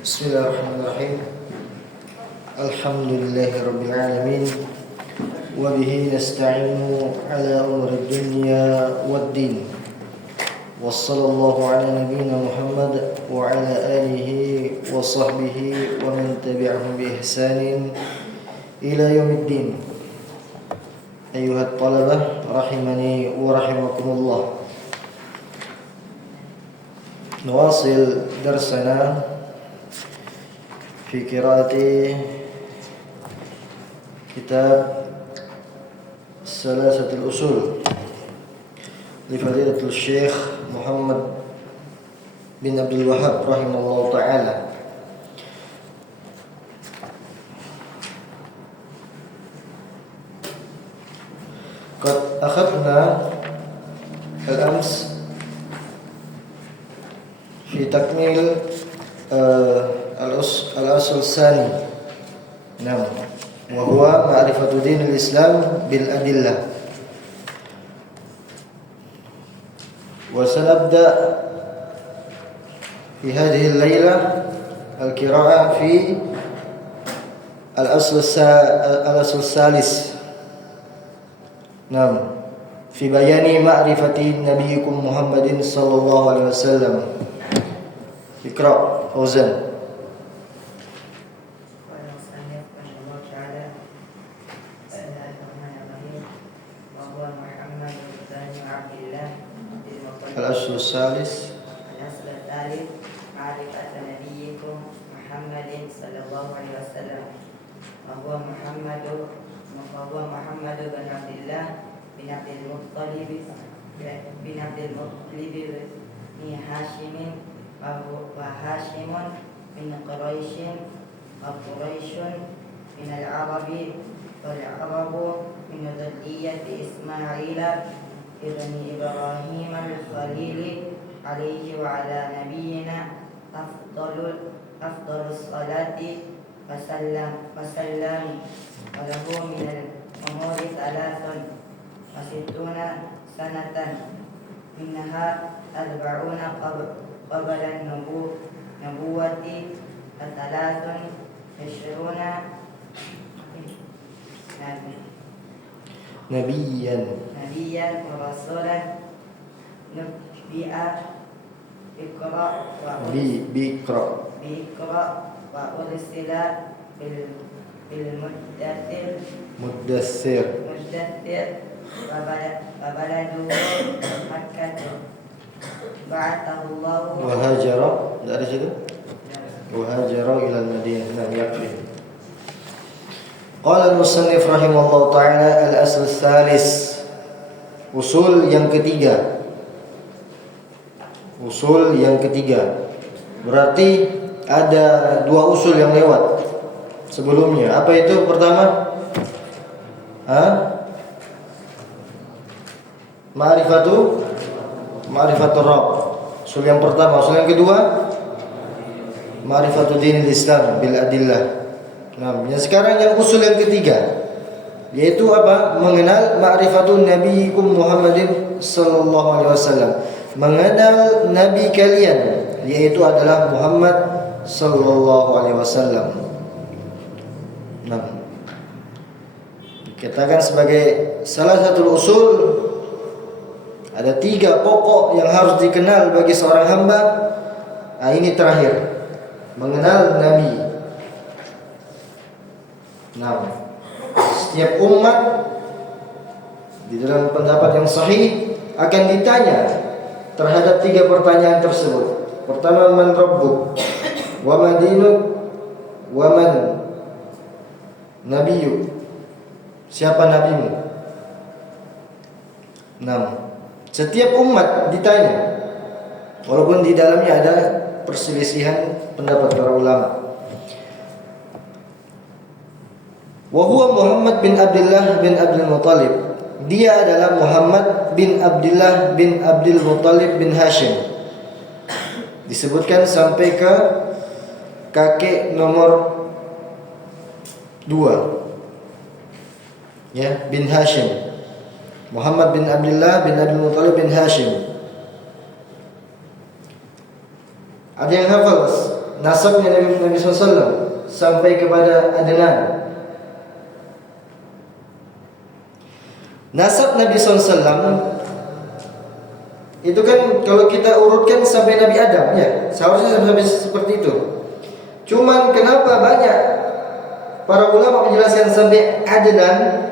Bismillahirrahmanirrahim. Alhamdulillahi alamin. Wa bihi nasta'inu ala umuri dunya waddin. Wassallallahu ala nabiyyina Muhammad wa ala alihi wa sahbihi wa man tabi'ahum bi ihsanin ila yaumiddin. Ayyuhat talabah rahimani wa rahimakumullah. نواصل درسنا في قراءة كتاب ثلاثة الأصول لفضيلة الشيخ محمد بن عبد الوهاب رحمه الله تعالى. قد أخذنا الأمس في تكميل الأصل الثاني، نعم، وهو معرفة دين الإسلام بالأدلة. وسنبدأ في هذه الليلة القراءة في الأصل الثالث، نعم، في بيان معرفة نبيكم محمد صلى الله عليه وسلم. اقرأ فوزان. الأصل الثالث معرفة نبيكم محمد صلى الله عليه وسلم، وهو محمد بن عبد الله بن عبد المطلب بن هاشم، وهاشم من قريش، وقريش من العرب، والعرب من ذرية إسماعيل ابن إبراهيم الخليل عليه وعلى نبينا أفضل الصلاة وسلم. وله من الأمور 63 سنة، منها 40 قبل النبوة، 23 نبيا ورسولا نبئا بإقرأ وأرسل بالمدثر وبلده مكة بعثه الله وهاجر dari situ وهاجر إلى المدينة. نعم، يكفي. قال المصنف رحمه الله تعالى الأصل الثالث، usul yang ketiga. Usul yang ketiga berarti ada dua usul yang lewat sebelumnya. Apa itu? Pertama, Ma'rifatul Rabb. Usul yang pertama. Usul yang kedua, Ma'rifatul Dinil Islam bil Adillah. Nah, yang sekarang yang usul yang ketiga, yaitu apa? Mengenal ma'rifatun nabiyikum Muhammadin sallallahu alaihi wasallam. Mengenal nabi kalian, yaitu adalah Muhammad sallallahu alaihi wasallam. Nah, dikatakan sebagai salah satu usul, ada 3 pokok yang harus dikenal bagi seorang hamba. Nah, ini terakhir, mengenal nabi. Nah, setiap umat di dalam pendapat yang sahih akan ditanya terhadap 3 pertanyaan tersebut. Pertama, man rabbuk, wa ma dinuk, wa man nabiyuk. Siapa nabimu? Nah, setiap umat ditanya, walaupun di dalamnya ada perselisihan pendapat para ulama. Wa huwa Muhammad bin Abdullah bin Abdul Muttalib. Dia adalah Muhammad bin Abdullah bin Abdul Muttalib bin Hashim. Disebutkan sampai ke kakek nomor 2, ya, bin Hashim. Muhammad bin Abdullah bin Abdul Muttalib bin Hashim. Ada yang hafal nasabnya Nabi SAW sampai kepada Adnan. Nasab Nabi SAW itu kan kalau kita urutkan sampai Nabi Adam, ya seharusnya sampai seperti itu. Cuman kenapa banyak para ulama menjelaskan sampai Adnan?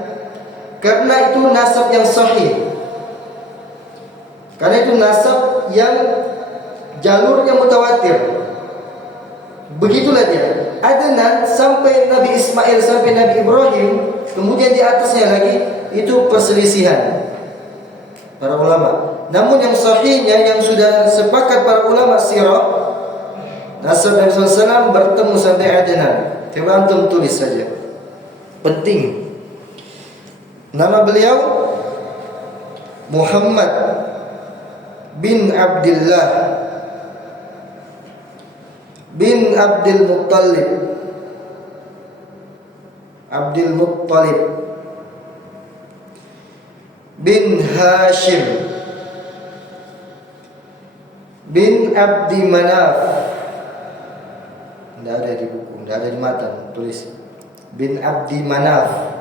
Karena itu nasab yang sahih. Karena itu nasab yang jalurnya mutawatir. Begitulah dia. Adnan sampai Nabi Ismail sampai Nabi Ibrahim, kemudian di atasnya lagi itu perselisihan para ulama. Namun yang sahihnya yang sudah sepakat para ulama sirah, nasab Nabi SAW bertemu sampai Adnan. Coba antum tulis saja. Penting. Nama beliau Muhammad bin Abdullah bin Abdul Muttalib. Abdul Muttalib bin Hashim bin Abdi Manaf. Tidak ada di buku, tidak ada di matan, tulis bin Abdi Manaf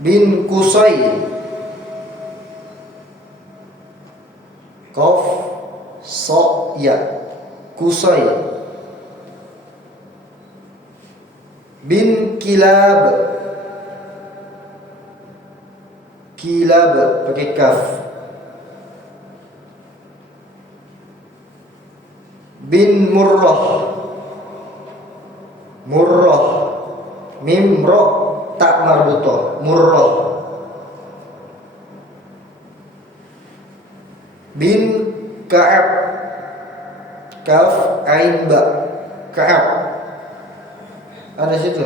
bin Qusay, Qaf Sa Ya, Qusay bin Kilab, Kilab pakai kaf, bin Murrah, Murrah mim ra tak marbuto, Murrah bin Ka'ab, kaf ain ba, Ka'ab. Ada situ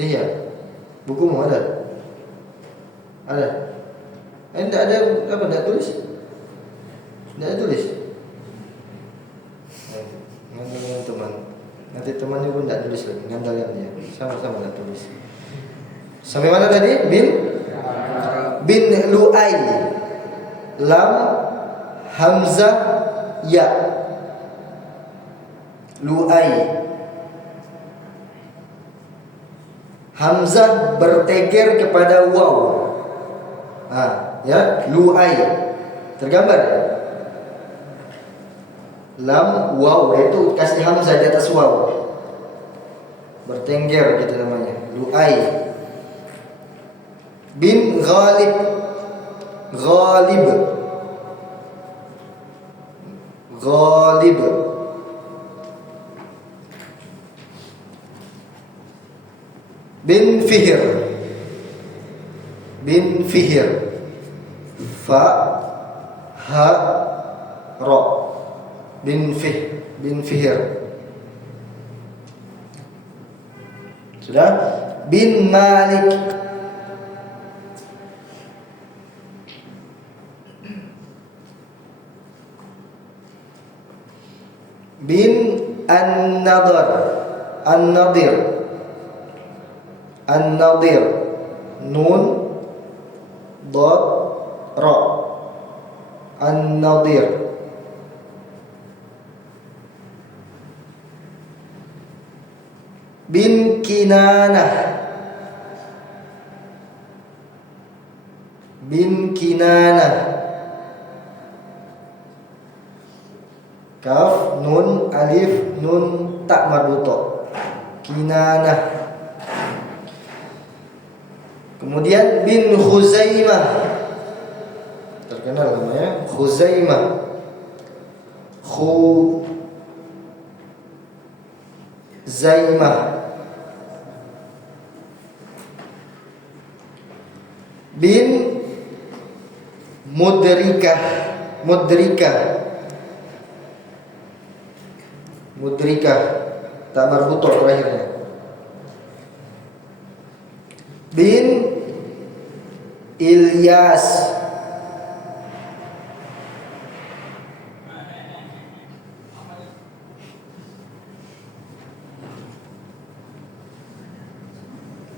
dia. Bukumu ada? Ada? Tidak ada apa? Tidak tulis? Tidak tulis? Ngandalkan teman. Nanti temannya pun tidak tulis lagi. Ngandalkan dia. Sama-sama tidak tulis. Sampai mana tadi? Bin Lu'ay, lam hamzah ya, Lu'ay. Hamzah berteger kepada waw. Ya, Lu'ay. Tergambar ya? Lam waw, yaitu kasih hamzah di atas waw. Bertengger gitu namanya. Lu'ay bin Ghalib, Ghalib, Ghalib bin Fihr, bin Fihr, fa ha ra, bin Fihr. Sudah? Bin Malik, bin An-Nadr, An-Nadir, An-Nadir, nun dad ra, An-Nadir. Bin Kinanah, bin Kinanah, kaf nun alif nun tak marbuto, Kinanah. Kemudian bin Khuzaimah, terkenal namanya Khuzaimah, Khuzaimah. Bin Mudrikah, Mudrikah, Mudrikah tak marbuto terakhirnya. Bin Ilyas,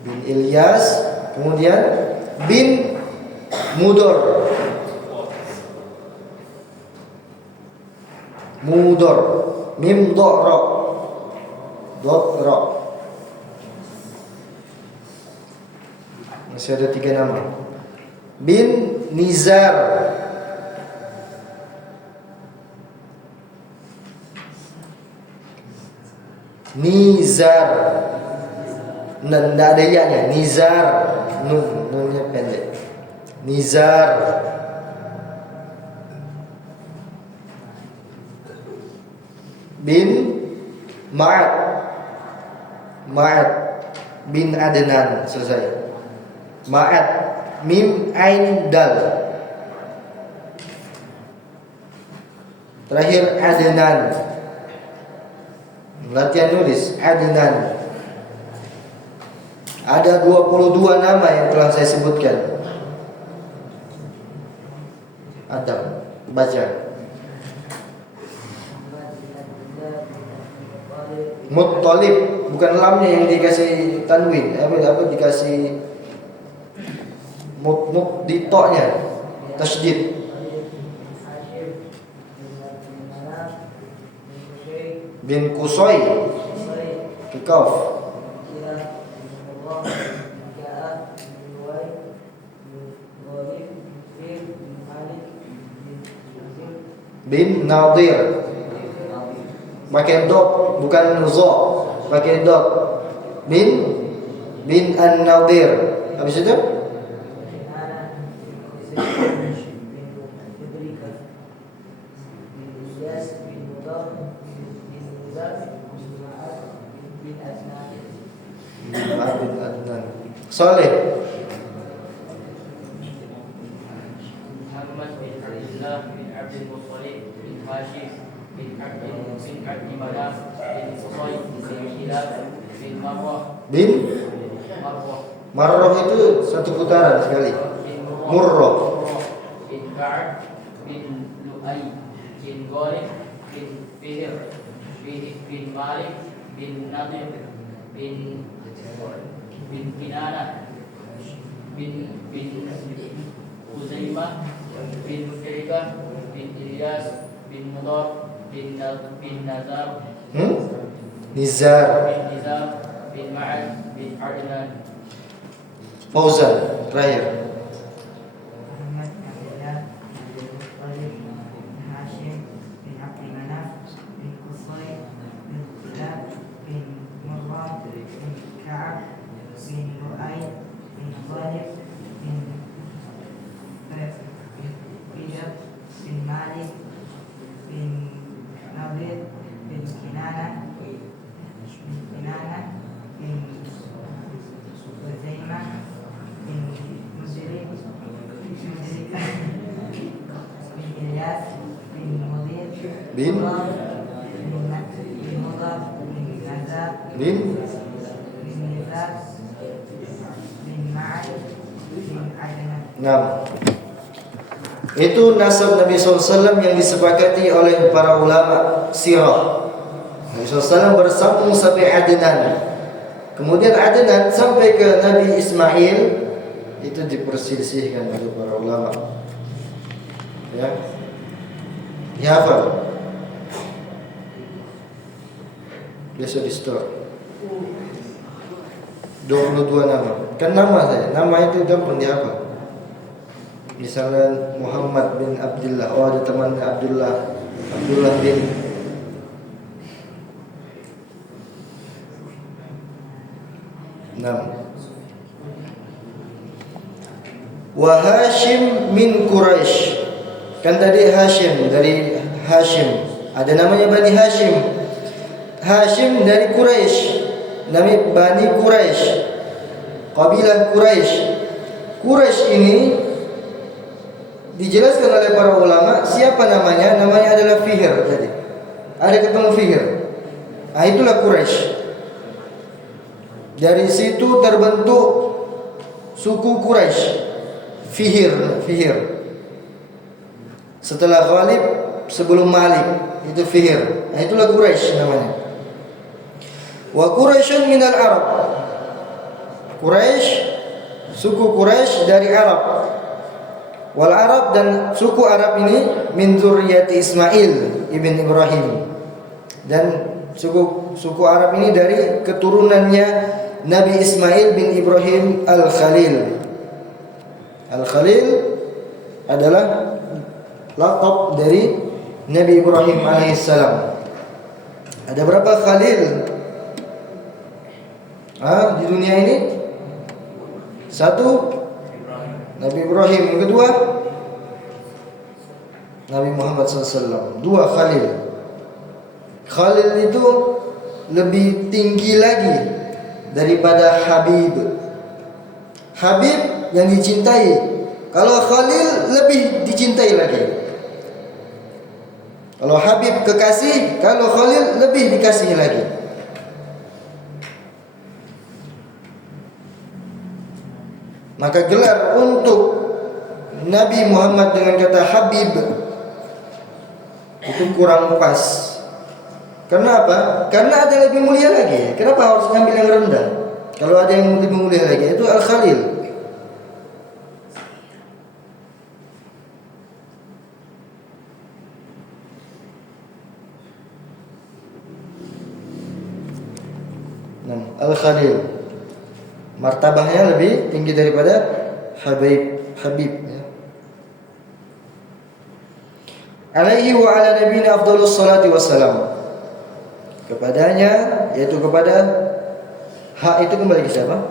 bin Ilyas. Kemudian bin Mudor, Mudor. Mim dot ra. Dot ra. Masih ada 3 nama. Bin Nizar. Nizar. Tidak ada ya-nya. Nizar. Nunnya pendek. Nizar. Bin Ma'ad. Ma'ad bin Adnan. Selesai. Ma'ad. Mim Ain Dal. Terakhir Adnan. Latihan nulis Adnan. Ada 22 nama yang telah saya sebutkan. Adam, baca. Muttalib, bukan lamnya yang dikasih tanwin, apa dikasih mut di to-nya, tasydid. Bin Qusay, kikaf. Bin Nadir, pakai dot bukan zo, pakai dot. Bin An-Nadir. Habis itu bin Adnan. Saleh. Muhammad bin Abdullah bin Abdul Muttalib bin Hashim bin Abdi Manaf bin Qusay bin Hilal bin Marwah Bin Marroh itu satu putaran sekali. Murroh bin Ka'ab bin Lu'ay bin Ghalib bin Fihr bin Malik bin Nadir bin Kinana bin Uzaimah bin Mutarikah bin Ilyas bin Mudar bin Nazar Nizar. bin Nizam bin Ma'ad bin Adnan. Fauzan terakhir. Muhammad bin Abdullah bin Muttalib bin Hashim bin Abdi Manaf bin Qusay bin Kilab bin Murrah bin Ka'ab bin Lu'ay bin Ghalib bin Fihr bin Malik bin Nadir bin Kinana bin Uzaimah bin Muzirik bin Ilyas bin Mudir Bin Mudar bin Nazar Bin bin Nizar bin Ma'ad bin Adnan. 6. Itu nasab Nabi SAW yang disepakati oleh para ulama sirah. Nabi SAW bersambung sampai Adnan. Kemudian Adnan sampai ke Nabi Ismail. Itu diperselisihkan oleh para ulama. Ya, dihafal. Biasa di store 22 nama. Kan nama saya, nama itu gampang dihafal. Misalnya Muhammad bin Abdullah. Oh, ada temannya Abdullah bin Wa Hashim min Quraisy. Kan tadi Hashim dari Hashim. Ada namanya Bani Hashim. Hashim dari Quraisy. Nama Bani Quraisy. Kabilah Quraisy. Quraisy ini dijelaskan oleh para ulama siapa namanya. Namanya adalah Fihr tadi. Ada ketemu Fihr. Nah, itulah Quraisy. Dari situ terbentuk suku Quraisy. Fihr. Setelah Ghalib, sebelum Malik, itu Fihr. Nah, itulah Quraisy namanya. Wa Quraisyun minal Arab. Quraisy, suku Quraisy dari Arab. Wal Arab, dan suku Arab ini min dzurriyyati Ismail ibn Ibrahim, Dan suku Arab ini dari keturunannya Nabi Ismail bin Ibrahim Al-Khalil. Al-Khalil adalah laqab dari Nabi Ibrahim alaihissalam. Ada berapa Khalil di dunia ini? Satu, Nabi Ibrahim. Yang kedua, Nabi Muhammad SAW. Dua Khalil. Khalil itu lebih tinggi lagi daripada Habib. Habib yang dicintai. Kalau Khalil lebih dicintai lagi. Kalau Habib kekasih, kalau Khalil lebih dikasihi lagi. Maka gelar untuk Nabi Muhammad dengan kata Habib itu kurang pas. Karena apa? Karena ada yang lebih mulia lagi. Kenapa harus ngambil yang rendah? Kalau ada yang lebih mulia lagi, itu Al-Khalil. Al-Khalil, martabahnya lebih tinggi daripada Habib ya. Alaihi wa ala nabiyina afdhalus salati wassalam. Kepadanya, yaitu kepada hak itu kembali ke siapa?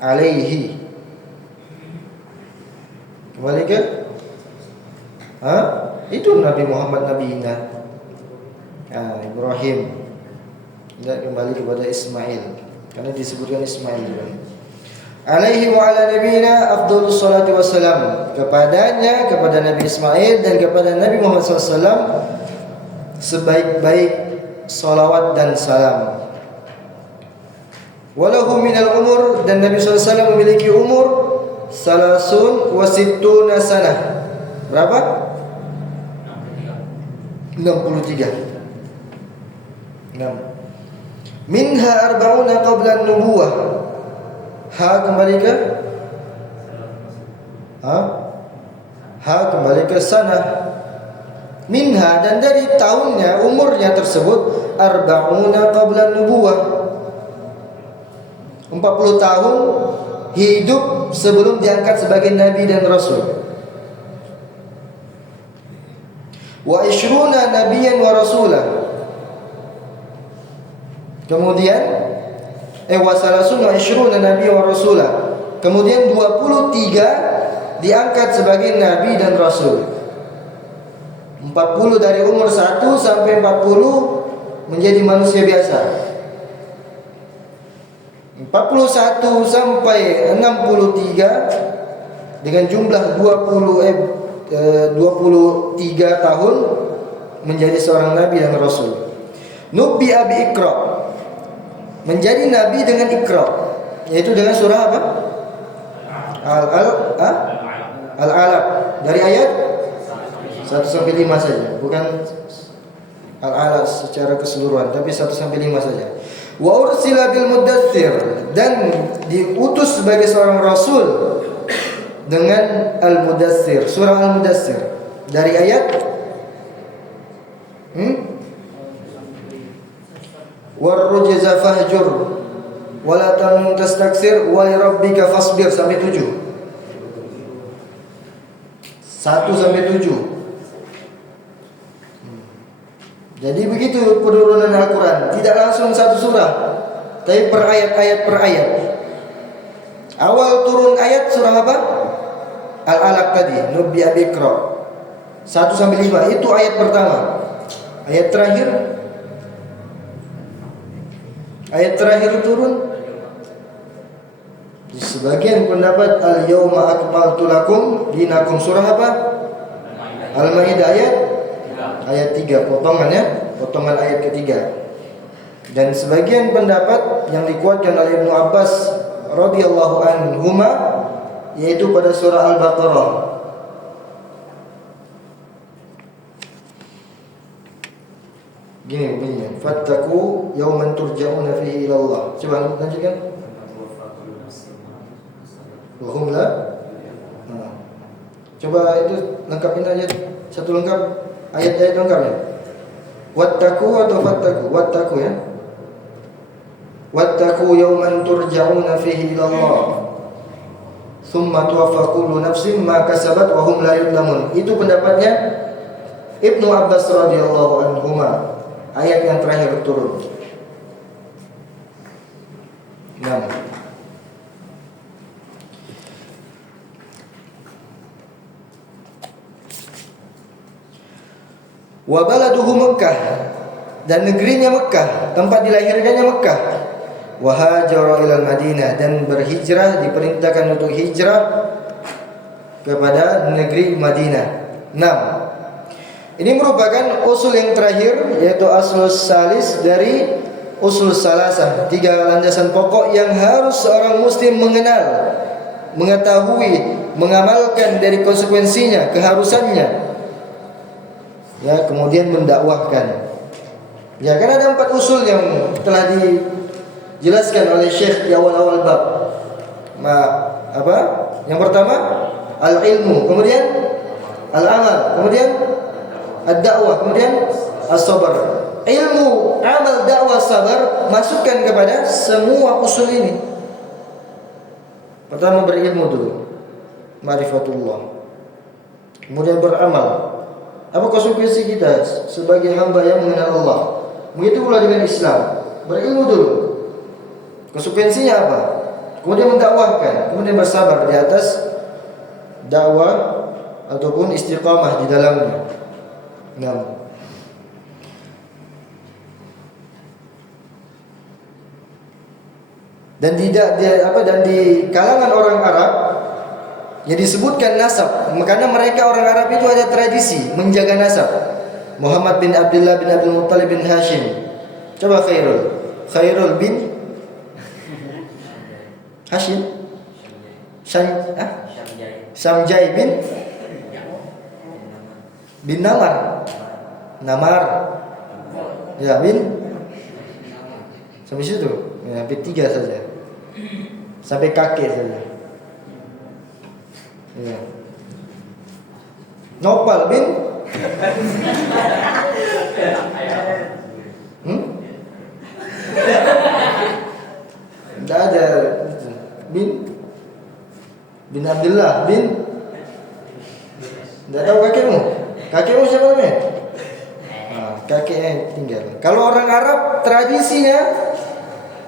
Alaihi. Kembali ke itu Nabi Muhammad Nabiina. Ibrahim. Tidak kembali kepada Ismail, karena disebutkan Ismail juga. Alaihi wa ala nabiyina afdhalus salati wassalam. Kepadanya, kepada Nabi Ismail dan kepada Nabi Muhammad SAW sebaik-baik salawat dan salam. Walahu minal umur, dan Nabi SAW memiliki umur salasun wa sittuna sanah. Berapa? 63. 6. Minha arba'una qabla nubuwah. Kembali ke kembali ke sana. Minha, dan dari tahunnya, umurnya tersebut arba'una qabla nubuwah, 40 tahun hidup sebelum diangkat sebagai nabi dan rasul. Wa ishruna nabiyan wa rasulah. Kemudian wasalasun wa ishruna nabi wa rasulah. Kemudian 23 diangkat sebagai nabi dan rasul. 40 dari umur 1 sampai 40 menjadi manusia biasa. 41 sampai 63 dengan jumlah 23 tahun menjadi seorang nabi dan rasul. Nubbi'a bi Iqra, menjadi nabi dengan Iqra, yaitu dengan surah apa? Al-Alaq, dari ayat 1 sampai 5 saja, bukan Al-Alaq secara keseluruhan, tapi 1 sampai 5 saja. Wa ursila bil mudaththir, dan diutus sebagai seorang rasul dengan Al-Mudaththir, surah Al-Mudaththir, dari ayat warrujza fahjur wala tamnun tastaksir wa li rabbika fasbir sampai 7. 1 sampai 7. Jadi begitu penurunan Al-Quran, tidak langsung satu surah, tapi per ayat. Awal turun ayat surah apa? Al-Alaq tadi, Nubbi'a bi Iqra, 1 sampai 5, itu ayat pertama. Ayat terakhir turun. Di sebagian pendapat al-yauma akmaltu lakum dinakum, surah apa? Al-Maidah ayat 3, potongan ayat ketiga. Dan sebagian pendapat yang dikuatkan oleh Ibnu Abbas radhiyallahu anhuma, yaitu pada surah Al-Baqarah. Gini bunyinya, fattaku yawman turja'una fihi ila Allah. Coba lanjutkan. Wa hum la. Coba itu lengkapin aja, satu lengkap, ayat-ayat lengkapnya. Wattaqu atau fattaqu? Wattaqu ya. Wattaqu yawman turja'una fihi ila Allah. Tsumma tuwaffa kullu nafsin ma kasabat wa hum la yudlamun. Itu pendapatnya Ibnu Abbas radhiyallahu anhuma. Ayat yang terakhir turun. Nah. Wa baladuhu Mekkah, dan negerinya Mekkah, tempat dilahirkannya Mekkah. Wa hajara ilal Madinah, dan berhijrah, diperintahkan untuk hijrah kepada negeri Madinah. 6. Ini merupakan usul yang terakhir, yaitu aslus salis dari usul salasah, 3 landasan pokok yang harus seorang muslim mengenal, mengetahui, mengamalkan dari konsekuensinya, keharusannya. Ya, kemudian mendakwahkan. Ya, kan ada 4 usul yang telah dijelaskan oleh Syekh di awal-awal bab. Apa? Yang pertama al-ilmu, kemudian al-amal, kemudian ad-da'wah, kemudian as-sabar. Ilmu, amal, dakwah, sabar masukkan kepada semua usul ini. Pertama berilmu dulu, ma'rifatullah. Kemudian beramal. Apa konsekuensi kita sebagai hamba yang mengenal Allah? Begitu pula dengan Islam. Berilmu dulu. Konsekuensinya apa? Kemudian mendakwahkan, kemudian bersabar di atas dakwah ataupun istiqamah di dalamnya. Dan di kalangan orang Arab yang disebutkan nasab, karena mereka orang Arab itu ada tradisi menjaga nasab. Muhammad bin Abdullah bin Abdul Muttalib bin Hashim. Coba Khairul bin Hashim. Syamjai bin Namar. Ya, bin sampai situ. Ya, sampai 3 saja. Sampai kakek saja. Ya. Nopal bin Tidak ada bin Abdullah bin. Tidak tahu kakekmu? Kakekmu siapa namanya? Kakeknya tinggal. Kalau orang Arab tradisinya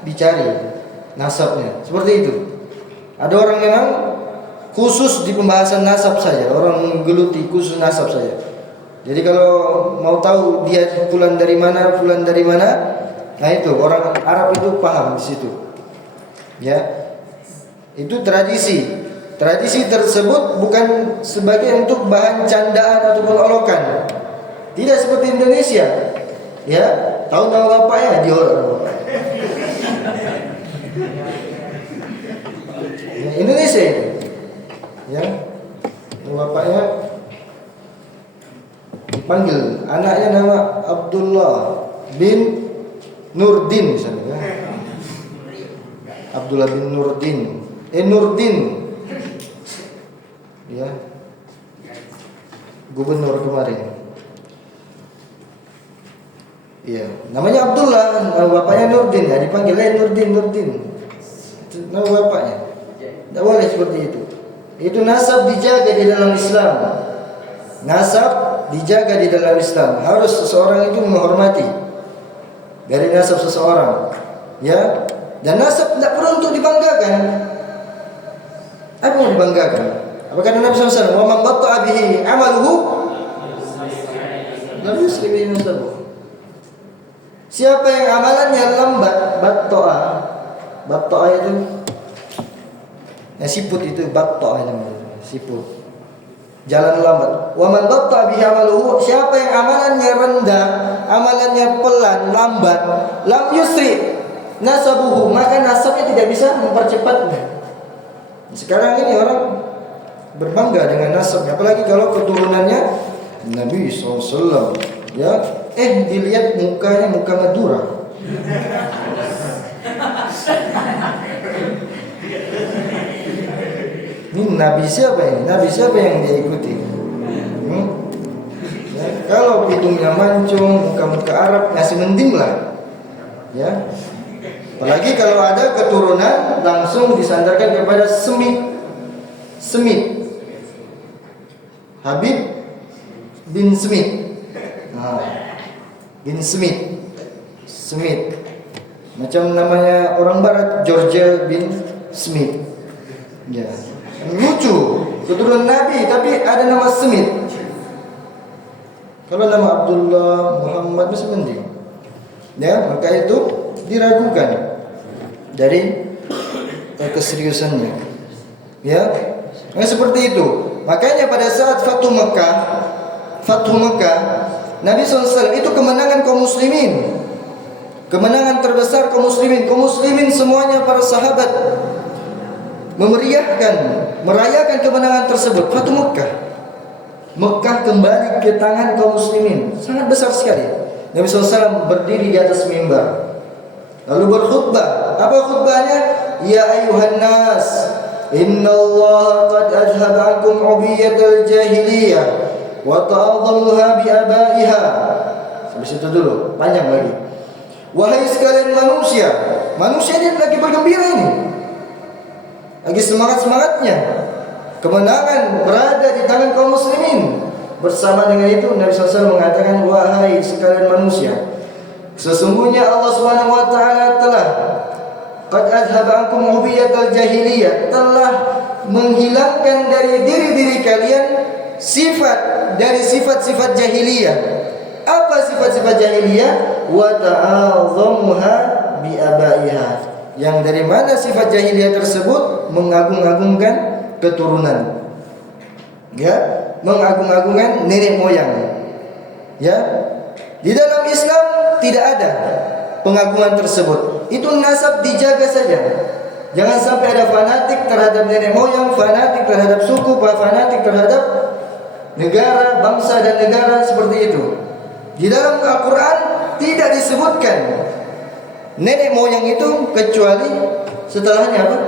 dicari nasabnya seperti itu. Ada orang memang khusus di pembahasan nasab saja, orang menggeluti khusus nasab saja. Jadi kalau mau tahu dia fulan dari mana, nah itu orang Arab itu paham di situ. Ya, itu tradisi. Tradisi tersebut bukan sebagai untuk bahan candaan ataupun olokan. Tidak seperti Indonesia. Ya, tahu nama bapaknya diolok. Ya, Indonesia itu. Ya, bapaknya dipanggil, anaknya nama Abdullah bin Nurdin misalnya, ya. Abdullah bin Nurdin, Nurdin, ya, gubernur kemarin. Iya, namanya Abdullah, nama bapaknya Nurdin, ya dipanggil Nurdin. Itu nama bapaknya. Tidak boleh seperti itu. Itu nasab dijaga di dalam Islam. Nasab dijaga di dalam Islam. Harus seseorang itu menghormati dari nasab seseorang. Ya. Dan nasab tidak perlu untuk dibanggakan. Apa yang dibanggakan? Apa kata Nabi SAW? Wa man batta'a bihi 'amaluhu lam yusri bihi nasabuhu. Siapa yang amalannya lambat, batta'a itu siput itu batta namanya, siput. Jalan lambat. Wa man batta bihi amaluhu, siapa yang amalannya rendah, amalannya pelan, lambat, lam yusri nasabuhu, maka nasabnya tidak bisa mempercepatnya. Sekarang ini orang berbangga dengan nasabnya, apalagi kalau keturunannya Nabi SAW. Ya, dilihat mukanya muka Madura. Ini Nabi siapa ini? Nabi siapa yang dia ikuti? Ya, kalau itu hidungnya mancung, muka-muka Arab, masih mending lah. Ya. Apalagi kalau ada keturunan langsung disandarkan kepada Smith. Habib bin Smith. Bin Smith. Macam namanya orang barat, George bin Smith. Ya. Lucu, keturunan Nabi tapi ada nama Smith. Kalau nama Abdullah, Muhammad masih mending. Ya, maka itu diragukan dari keseriusannya. Ya. Nah, seperti itu. Makanya pada saat Fathu Mekah, Nabi SAW itu kemenangan kaum muslimin. Kemenangan terbesar kaum muslimin. Kaum muslimin semuanya, para sahabat, merayakan kemenangan tersebut. Fathu Mekah kembali ke tangan kaum muslimin. Sangat besar sekali. Nabi SAW berdiri di atas mimbar, lalu berkhutbah. Apa khutbahnya? Ya ayuhan nas, inna Allah qad adhaba ankum ubiyatal jahiliyah wa ta'adhamuha bi abaiha. Sampai situ dulu, panjang lagi. Wahai sekalian manusia ini lagi bergembira ini, lagi semangat-semangatnya. Kemenangan berada di tangan kaum muslimin. Bersama dengan itu Nabi SAW mengatakan, wahai sekalian manusia, sesungguhnya Allah SWT telah qad adhaba ankum ubiyatal jahiliyah, telah menghilangkan dari diri-diri kalian sifat-sifat jahiliyah. Apa sifat-sifat jahiliyah? Wa ta'adhamuha bi abaiha. Yang dari mana sifat jahiliyah tersebut? Mengagung-agungkan keturunan, ya, mengagung-agungkan nenek moyang. Ya, di dalam Islam tidak ada pengagungan tersebut. Itu nasab dijaga saja. Jangan sampai ada fanatik terhadap nenek moyang, fanatik terhadap suku, fanatik terhadap negara, bangsa dan negara, seperti itu. Di dalam Al-Quran tidak disebutkan nenek moyang itu kecuali setelahnya apa?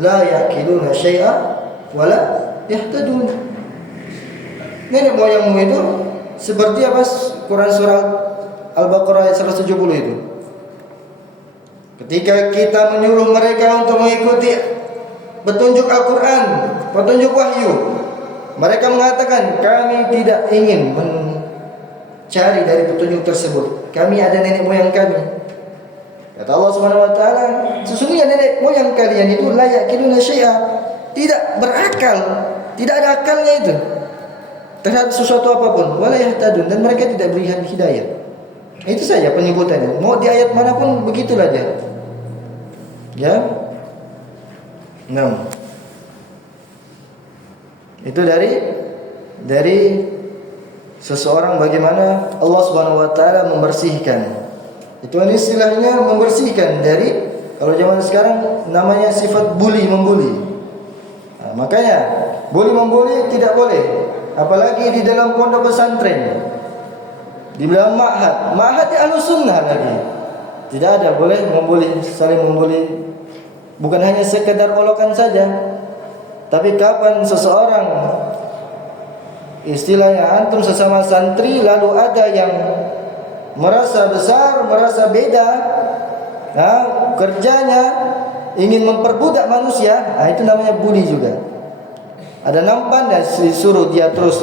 La yaqiluna syai'a wala yahtadun. Nenek moyangmu itu seperti apa? Quran surah Al-Baqarah ayat 170 itu. Ketika kita menyuruh mereka untuk mengikuti petunjuk Al-Quran, petunjuk wahyu, mereka mengatakan, kami tidak ingin mencari dari petunjuk tersebut. Kami ada nenek moyang kami. Kata Allah Subhanahu wa taala, sesungguhnya nenek moyang kalian itu la yaqiluna syai'a, tidak berakal, tidak ada akalnya itu terhadap sesuatu apapun, wala yahtadun, dan mereka tidak beri hidayah. Itu saja penyebutannya. Mau di ayat manapun begitulah dia. Ya. 6. Itu dari seseorang bagaimana Allah Subhanahu wa taala membersihkan. Itu istilahnya membersihkan dari, kalau zaman sekarang namanya sifat membuli. Nah, makanya membuli tidak boleh, apalagi di dalam pondok pesantren, di dalam ma'had di Ahlus Sunnah lagi. Tidak ada boleh saling membuli. Bukan hanya sekedar olokan saja, tapi kapan seseorang, istilahnya antum sesama santri, lalu ada yang merasa besar, merasa beda, nah, kerjanya ingin memperbudak manusia, nah, itu namanya bully juga. Ada nampan dan disuruh dia terus,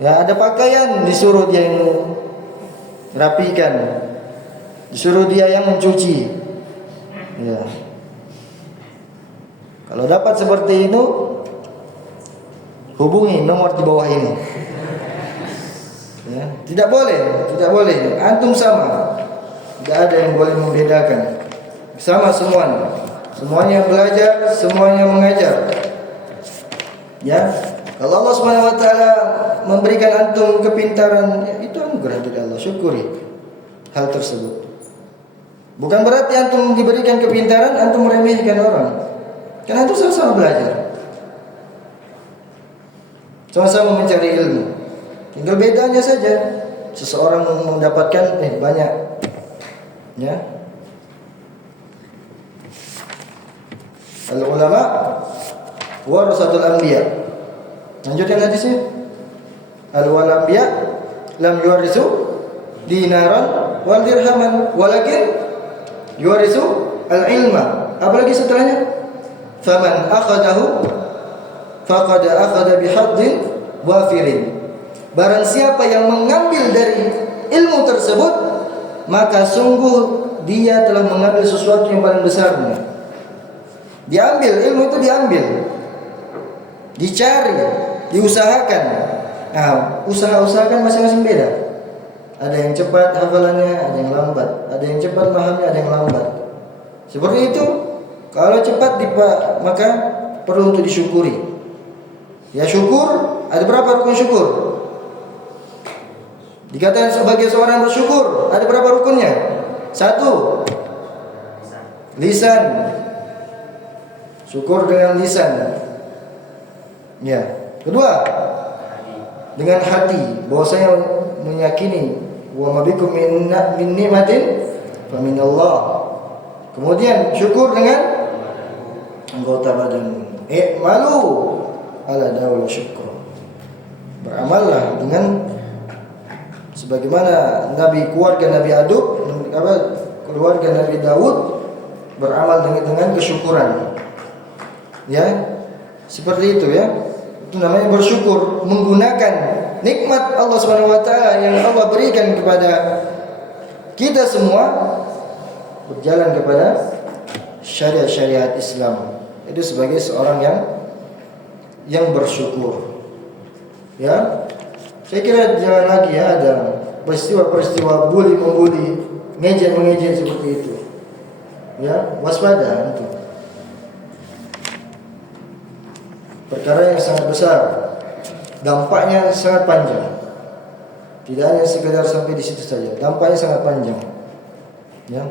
ya, ada pakaian disuruh dia yang rapikan, disuruh dia yang mencuci. Ya. Kalau dapat seperti itu, hubungi nomor di bawah ini. Ya, tidak boleh. Antum sama, tidak ada yang boleh membedakan. Sama semuanya belajar, semuanya mengajar. Ya, kalau Allah Subhanahu wa taala memberikan antum kepintaran, ya, itu anugerah dari Allah, syukuri hal tersebut. Bukan berarti antum diberikan kepintaran antum meremehkan orang. Karena antum sama-sama belajar, sama-sama mencari ilmu. Tinggal bedanya saja. Seseorang mendapatkan banyak, ya. Al-ulama warasatul anbiya. Lanjutkan hadisnya. Al-anbiya lam yuwarisu dinaran wal dirhaman, walakin yuwarisu al-ilma. Apalagi setelahnya? Faman akhadahu faqad akhadha bihaddin wafirin. Barang siapa yang mengambil dari ilmu tersebut, maka sungguh dia telah mengambil sesuatu yang paling besarnya. Diambil, ilmu itu diambil, dicari, diusahakan. Nah, usaha-usaha kan masing-masing beda. Ada yang cepat hafalannya, ada yang lambat. Ada yang cepat memahami, ada yang lambat. Seperti itu. Kalau cepat maka perlu untuk disyukuri. Ya, syukur, ada berapa rukun syukur? Dikatakan sebagai seorang bersyukur, ada berapa rukunnya? 1, lisan. Syukur dengan lisan. Ya. Kedua, dengan hati, bahwasanya meyakini wa ma bikum min ni'matin fa min Allah. Kemudian syukur dengan anggota badan. Malu ala daul syukur. Beramallah dengan sebagaimana keluarga Nabi keluarga Nabi Daud beramal dengan kesyukuran. Ya, seperti itu ya. Itu namanya bersyukur, menggunakan nikmat Allah Subhanahu wa taala yang Allah berikan kepada kita semua, berjalan kepada syariat-syariat Islam. Itu sebagai seorang yang bersyukur. Ya. Saya kira jangan lagi ya ada peristiwa-peristiwa bully-membuli, ngejek-mengejek seperti itu. Ya, waspada itu. Perkara yang sangat besar, dampaknya sangat panjang. Tidak hanya sekedar sampai di situ saja, dampaknya sangat panjang. Ya,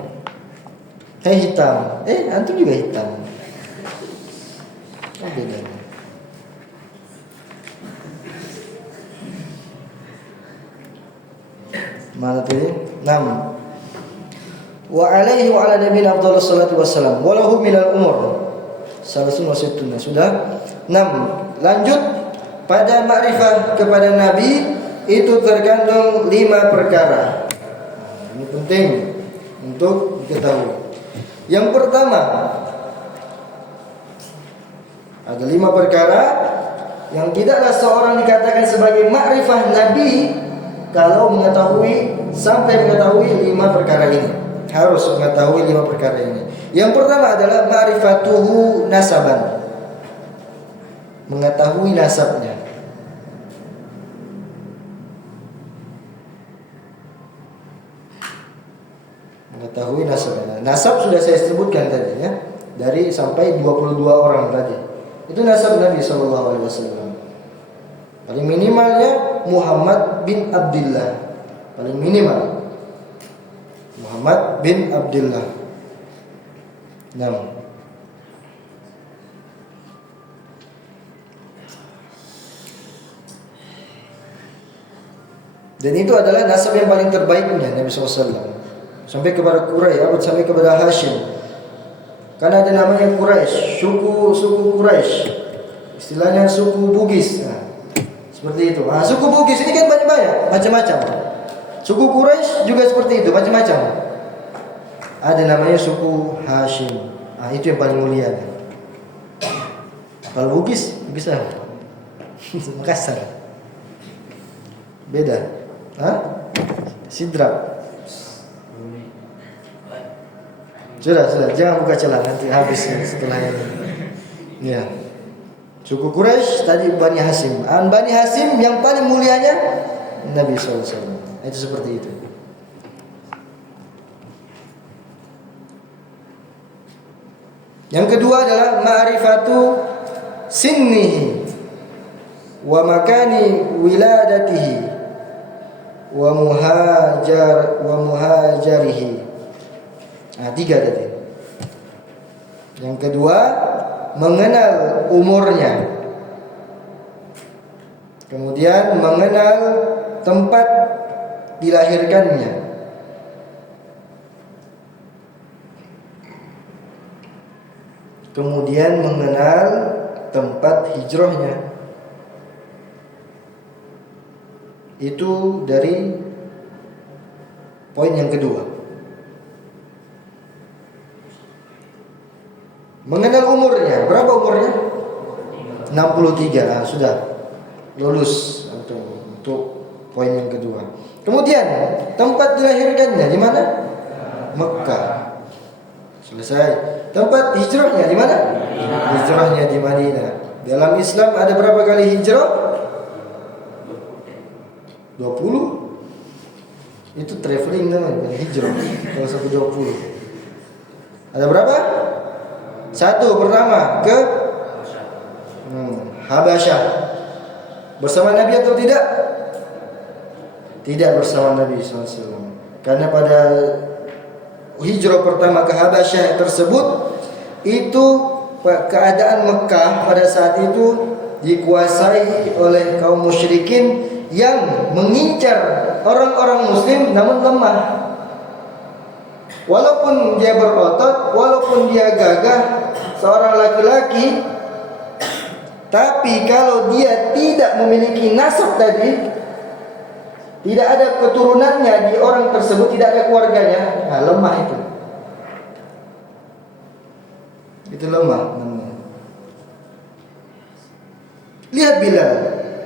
hitam, antum juga hitam. Apa bedanya? Mana tadi? 6. Wa alaihi wa ala nabiyina afdhalus salatu wassalam wa lahu minal umur salasun wa sittuna. Sudah. 6. Lanjut pada makrifah kepada Nabi itu terkandung 5 perkara. Ini penting untuk diketahui. Yang pertama, ada 5 perkara yang tidaklah seorang dikatakan sebagai makrifah Nabi kalau sampai mengetahui 5 perkara ini. Harus mengetahui 5 perkara ini. Yang pertama adalah ma'rifatuhu nasaban. Mengetahui nasabnya. Mengetahui nasabnya. Nasab sudah saya sebutkan tadi ya. Dari sampai 22 orang tadi. Itu nasab Nabi SAW. Paling minimalnya Muhammad bin Abdullah. Paling minimal Muhammad bin Abdullah. 6. Dan itu adalah nasab yang paling terbaiknya Nabi SAW. Sampai kepada Quraisy, sampai kepada Hashim. Karena ada namanya Quraisy, suku Quraisy. Istilahnya suku Bugis. Nah, seperti itu. Nah, suku Bugis ini kan banyak-banyak, macam-macam. Suku Quraisy juga seperti itu, macam-macam. Ada namanya suku Hashim. Nah, itu yang paling mulia. Kalau Bugis bisa Makassar. Beda. Sidrap. Sudah, jangan buka celah nanti habis setelah ini. Ya. Suku Quraisy tadi Bani Hasim. Bani Hasim yang paling mulianya Nabi SAW. Itu seperti itu. Yang kedua adalah ma'rifatu sinnihi wa makani wiladatihi wa muhajarihi. Nah, 3 tadi. Yang kedua, mengenal umurnya. Kemudian mengenal tempat dilahirkannya. Kemudian mengenal tempat hijrahnya. Itu dari poin yang kedua. Mengenal umurnya, berapa umurnya? 63. Nah, sudah lulus untuk poin yang kedua. Kemudian tempat dilahirkannya di mana? Mekah. Selesai. Tempat hijrahnya di mana? Hijrahnya di Madinah. Dalam Islam ada berapa kali hijrah? 20. Itu traveling namanya, hijrah. Kalau sampai 20. Ada berapa? Satu, pertama ke Habasyah. Bersama Nabi atau tidak? Tidak bersama Nabi SAW. Karena pada hijrah pertama ke Habasyah tersebut, itu keadaan Mekah pada saat itu dikuasai oleh kaum musyrikin yang mengincar orang-orang muslim namun lemah. Walaupun dia berotot, walaupun dia gagah, seorang laki-laki, tapi kalau dia tidak memiliki nasab tadi, tidak ada keturunannya di orang tersebut, tidak ada keluarganya, nah lemah itu. Itu lemah namanya. Lihat Bilal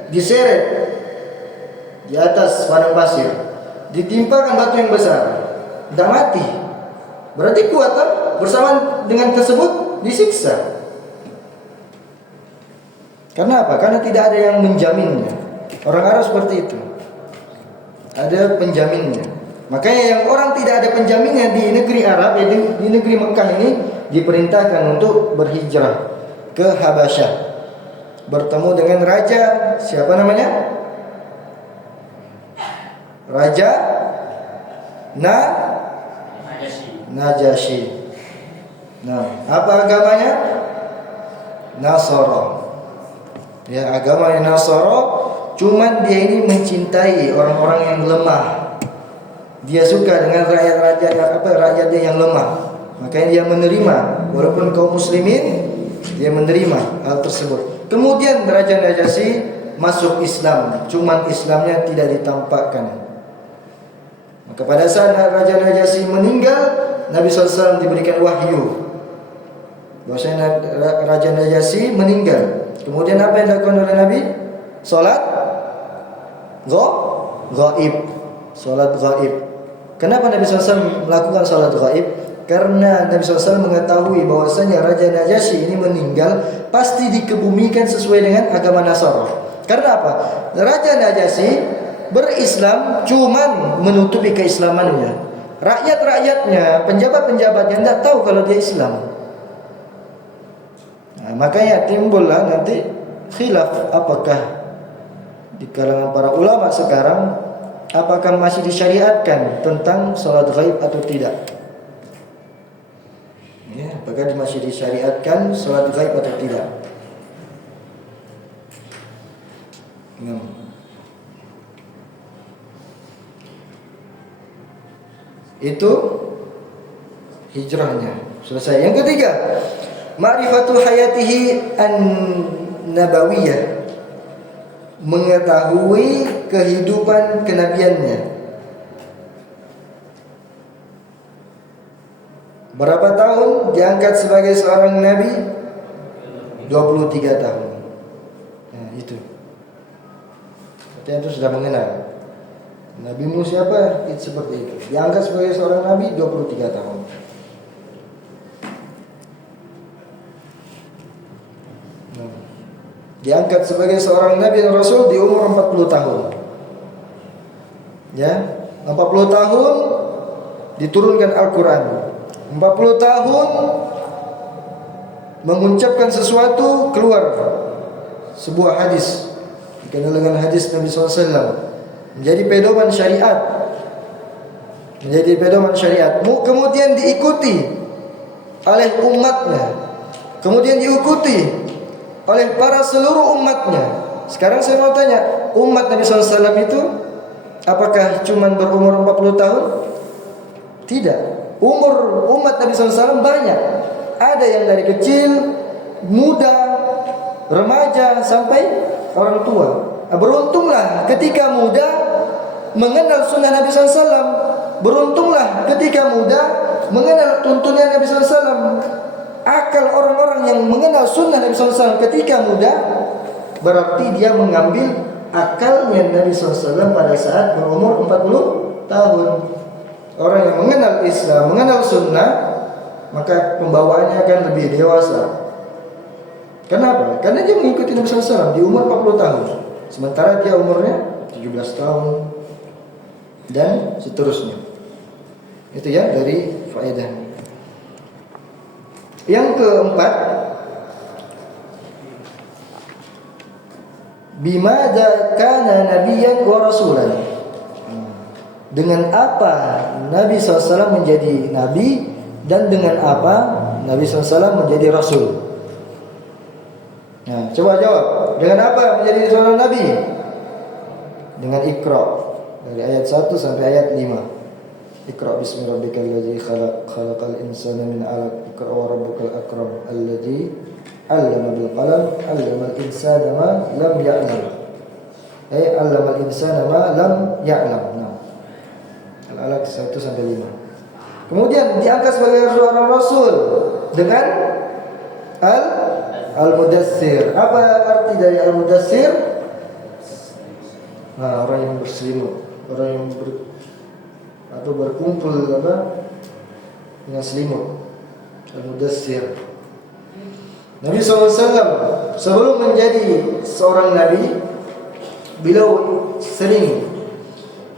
diseret di atas padang pasir, ditimpakan batu yang besar, tidak mati. Berarti kuat kan? Bersamaan dengan tersebut disiksa. Karena apa? Karena tidak ada yang menjaminnya. Orang Arab seperti itu. Ada penjaminnya. Makanya yang orang tidak ada penjaminnya di negeri Arab, ya di negeri Mekah ini, diperintahkan untuk berhijrah ke Habasyah. Bertemu dengan raja, siapa namanya? Raja Najasyi. Nah, apa agamanya? Nasara. Ya, agama yang Nasara, cuman dia ini mencintai orang-orang yang lemah. Dia suka dengan rakyatnya yang lemah. Makanya dia menerima, walaupun kaum muslimin, dia menerima hal tersebut. Kemudian Raja Najasyi masuk Islam, cuman Islamnya tidak ditampakkan. Maka pada saat Raja Najasyi meninggal, Nabi SAW diberikan wahyu bahwasanya Raja Najasyi meninggal. Kemudian apa yang dilakukan oleh Nabi? Salat ghaib. Salat ghaib. Kenapa Nabi SAW melakukan salat ghaib? Karena Nabi SAW mengetahui bahwasanya Raja Najasyi ini meninggal pasti dikebumikan sesuai dengan agama Nasara. Karena apa? Raja Najasyi berislam cuman menutupi keislamannya. Rakyat-rakyatnya, penjabat-penjabatnya tidak tahu kalau dia Islam. Nah, makanya timbullah nanti khilaf, apakah di kalangan para ulama sekarang, apakah masih disyariatkan tentang salat ghaib atau tidak? Ya, apakah masih disyariatkan salat ghaib atau tidak? Nah. Itu hijrahnya. Selesai. Yang ketiga, ma'rifatul hayatihi an-nabawiyah. Mengetahui kehidupan kenabiannya. Berapa tahun diangkat sebagai seorang nabi? 23 tahun. Nah, itu. Artinya itu sudah mengenal. Nabimu siapa? Itu seperti itu. Diangkat sebagai seorang nabi 23 tahun. Diangkat sebagai seorang nabi dan rasul di umur 40 tahun. Ya, 40 tahun diturunkan Al-Qur'an. 40 tahun mengucapkan sesuatu, keluar sebuah hadis. Dikenal dengan hadis Nabi SAW. Menjadi pedoman syariat. Menjadi pedoman syariat. Kemudian diikuti oleh umatnya. Kemudian diikuti oleh para seluruh umatnya. Sekarang saya mau tanya, umat Nabi SAW itu apakah cuma berumur 40 tahun? Tidak. Umur umat Nabi SAW banyak. Ada yang dari kecil, muda, remaja, sampai orang tua. Beruntunglah ketika muda mengenal sunnah Nabi SAW. Beruntunglah ketika muda mengenal tuntunan Nabi SAW. Akal orang-orang yang mengenal sunnah Nabi SAW ketika muda, berarti dia mengambil akalnya Nabi SAW pada saat berumur 40 tahun. Orang yang mengenal Islam, mengenal sunnah, maka pembawaannya akan lebih dewasa. Kenapa? Karena dia mengikuti Nabi SAW di umur 40 tahun. Sementara dia umurnya 17 tahun dan seterusnya. Itu ya dari faedah. Yang keempat, bimada kana nabiyyan wa rasulan. Dengan apa Nabi SAW menjadi nabi dan dengan apa Nabi SAW menjadi rasul. Nah, coba jawab. Dengan apa menjadi seorang nabi? Dengan Iqra. Dari ayat 1 sampai ayat 5. Iqra bismi rabbikal ladzi khalaq, khalaqal insana min 'alaq, Iqra wa rabbukal akram, alladzi 'allama bil qalam, 'allamal insana ma lam ya'lam. 'allamal insana ma lam ya'lam. Nah. Al-Alaq 1 sampai 5. Kemudian diangkat sebagai seorang rasul dengan Al-Mudaththir. Apa arti dari Al-Mudaththir? Nah, orang yang berselimut, orang yang berkumpul dengan selimut. Al-Mudaththir. Nabi SAW sebelum menjadi seorang nabi, beliau sering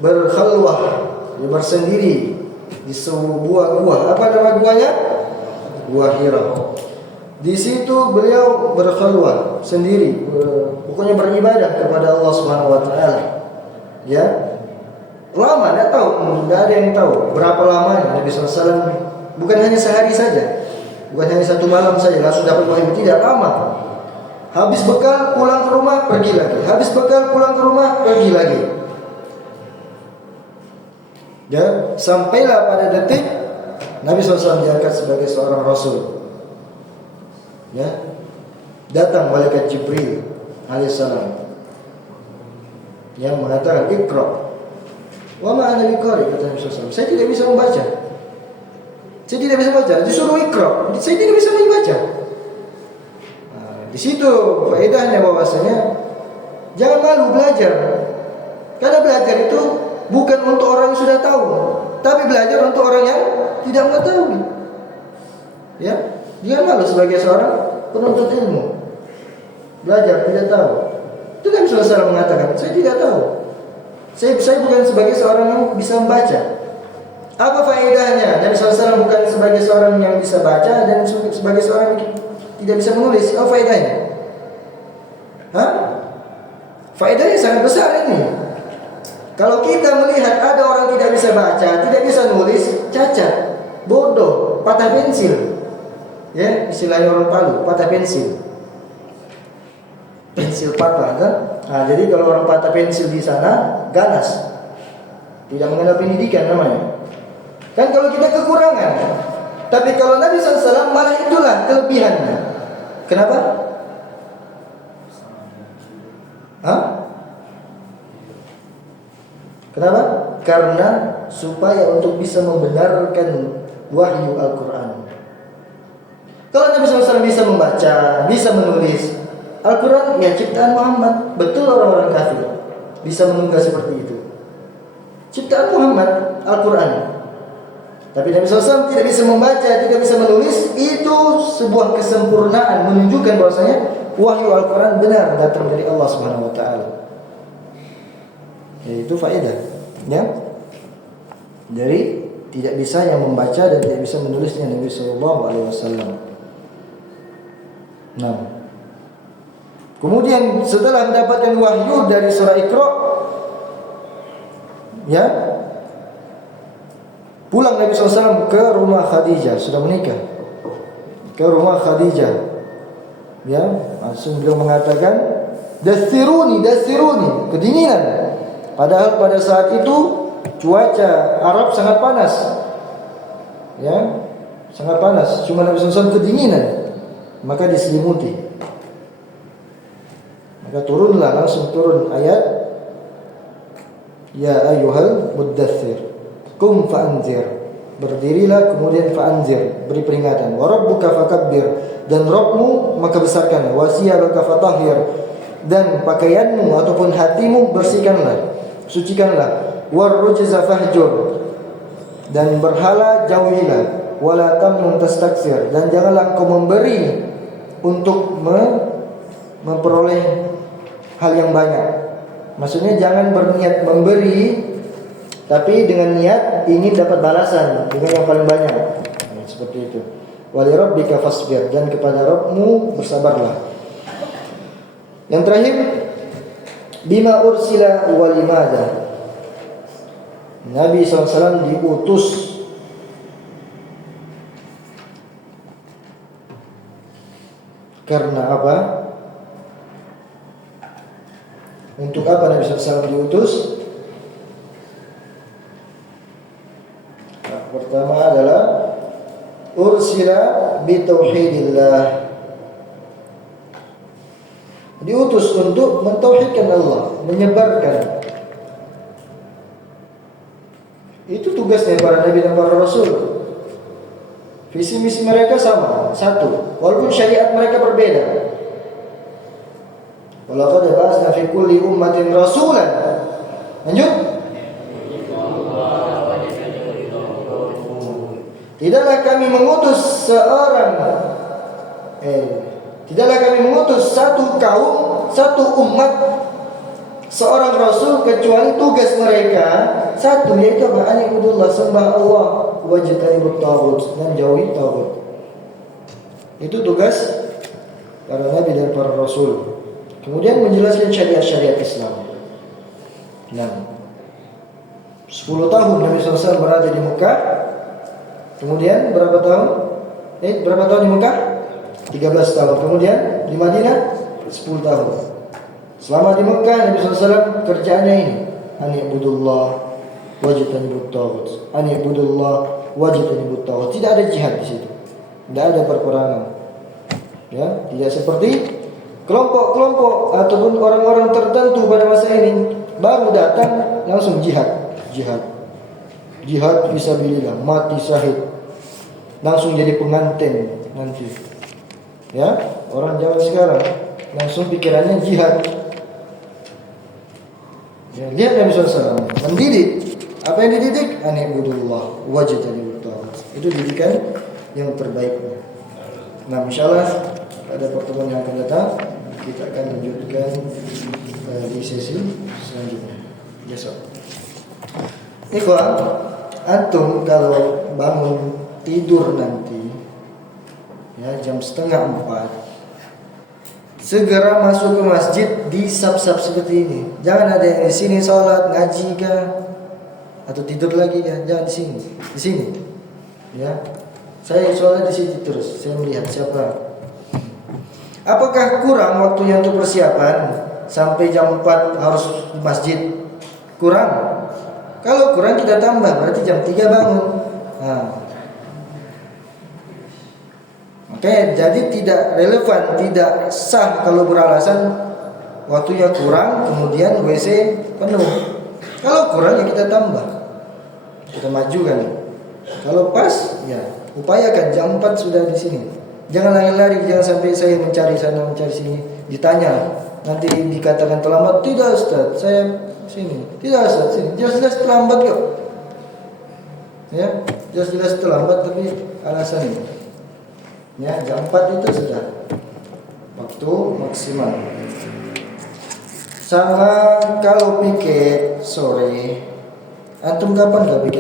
berkhalwah, bersendiri di sebuah gua. Apa nama guanya? Gua Hira. Di situ beliau berkhalwah sendiri, pokoknya beribadah kepada Allah Subhanahu wa taala. Ya. Lama, enggak tahu, enggak ada yang tahu berapa lamanya Nabi SAW. Bukan hanya sehari saja. Bukan hanya satu malam saja langsung dapat wahyu, tidak, lama. Habis bekal pulang ke rumah pergi lagi. Habis bekal pulang ke rumah pergi lagi. Ya, sampailah pada detik Nabi SAW diangkat sebagai seorang rasul. Ya, datang malaikat Jibril alaihissalam yang mengatakan Iqra. Wa ma ana biqari, kata Nabi SAW. Saya tidak bisa membaca. Saya tidak bisa baca. Disuruh Iqra, saya tidak bisa membaca. Nah, di situ faedahnya bahwasanya jangan malu belajar. Karena belajar itu bukan untuk orang yang sudah tahu, tapi belajar untuk orang yang tidak mengetahui. Ya, jangan malu sebagai seorang penuntut ilmu. Belajar tidak tahu. Itu kan Rasulullah mengatakan, saya tidak tahu. Saya bukan sebagai seorang yang bisa membaca. Apa faedahnya? Nabi SAW bukan sebagai seorang yang bisa baca dan sebagai seorang yang tidak bisa menulis. Apa faedahnya? Hah? Faedahnya sangat besar ini. Kalau kita melihat ada orang tidak bisa baca, tidak bisa nulis, cacat, bodoh, patah pensil. Ya, istilahnya orang Palu, patah pensil. Pensil patah kan? Nah, jadi kalau orang patah pensil di sana, ganas. Tidak mengenal pendidikan namanya. Kan kalau kita kekurangan. Tapi kalau Nabi SAW malah itulah kelebihannya. Kenapa? Hah? Kenapa? Karena supaya untuk bisa membenarkan wahyu Al-Quran. Kalau Nabi SAW bisa membaca, bisa menulis Al-Quran, ya ciptaan Muhammad. Betul orang-orang kafir bisa menunggah seperti itu. Ciptaan Muhammad, Al-Quran. Tapi Nabi SAW tidak bisa membaca, tidak bisa menulis. Itu sebuah kesempurnaan, menunjukkan bahwasanya wahyu Al-Quran benar datang dari Allah Subhanahu Wa Taala. Yaitu faedah, ya, dari tidak bisa yang membaca dan tidak bisa menulisnya Nabi Sallallahu Alaihi Wasallam. Nah, kemudian setelah mendapatkan wahyu dari surah Iqra, ya, pulang Nabi SAW ke rumah Khadijah, sudah menikah, ke rumah Khadijah, ya, langsung beliau mengatakan, dasiruni, kedinginan. Padahal pada saat itu cuaca Arab sangat panas, ya, sangat panas. Cuma Nabi SAW kedinginan, maka diselimuti. Maka turunlah, langsung turun ayat ya ayyuhal muddaththir qum fa'anzir. Berdirilah kemudian fa'anzir, beri peringatan. Wa rabbuka fakabbir, dan Rabbmu maka besarkanlah. Wa siyabaka fatahhir, dan pakaianmu ataupun hatimu bersihkanlah, sucikanlah. War rujza fahjur, dan berhala jauhilah. Wala tamnun tastakthir, dan janganlah engkau memberi untuk memperoleh hal yang banyak. Maksudnya jangan berniat memberi tapi dengan niat ingin dapat balasan dengan yang paling banyak. Seperti itu. Wa li rabbika fasbir, dan kepada Rabbmu bersabarlah. Yang terakhir, bima ursila wa limada. Nabi SAW diutus karena apa? Untuk apa Nabi SAW diutus? Pertama adalah ursila bitauhidillah, diutus untuk mentauhidkan Allah, menyebarkan. Itu tugasnya para nabi dan para rasul. Visi misi mereka sama, satu, walaupun syariat mereka berbeda. Walaqad ba'atsna fi kulli ummatin rasulan. Lanjut. Tidaklah kami mengutus satu kaum, satu umat, seorang rasul kecuali tugas mereka satu, yaitu An'ibudullah, sembah Allah, wajtanibut taghut, dan jauhi taghut. Itu tugas para nabi dan para rasul. Kemudian menjelaskan syariat-syariat Islam. Nah, 10 tahun Nabi SAW berada di Mekah. Kemudian berapa tahun? Berapa tahun di Mekah? 13 tahun. Kemudian di Madinah 10 tahun. Selama di Mekah Nabi SAW kerjaannya ini, An'ibudullah wajtanibut taghut. An'ibudullah wajtanibut taghut. Tidak ada jihad di situ. Tidak ada perperangan. Ya, tidak seperti kelompok-kelompok ataupun orang-orang tertentu pada masa ini baru datang langsung jihad fisabilillah, mati syahid, langsung jadi pengantin nanti. Ya, orang zaman sekarang langsung pikirannya jihad. Ya, lihat Nabi SAW mendidik. Apa yang dididik? An'ibudullah wajtanibut taghut. Itu didikan yang terbaiknya. Nah, insyaallah pada pertemuan yang akan datang kita akan lanjutkan di sesi selanjutnya besok. Ikhwan, antum kalau bangun tidur nanti ya jam 3:30, segera masuk ke masjid di sab-sab seperti ini. Jangan ada yang di sini sholat, ngaji kah, atau tidur lagi kah? Jangan di sini. Di sini. Ya. Saya sholat di sini terus. Saya melihat siapa. Apakah kurang waktunya untuk persiapan sampai jam 4 harus di masjid? Kurang. Kalau kurang kita tambah, berarti jam 3 bangun. Nah. Makanya jadi tidak relevan, tidak sah kalau beralasan waktunya kurang kemudian WC penuh. Kalau kurang ya kita tambah, kita majukan. Kalau pas ya upayakan jam 4 sudah di sini. Jangan lari-lari, jangan sampai saya mencari sana mencari sini, ditanya nanti dikatakan terlambat. Tidak Ustaz, saya sini. Tidak Ustaz, sini. Jelas-jelas terlambat kok. Ya, jelas-jelas terlambat tapi alasannya. Ya, jam 4 itu sudah waktu maksimal. Sama kalau piket sore, antum kapan gak piket?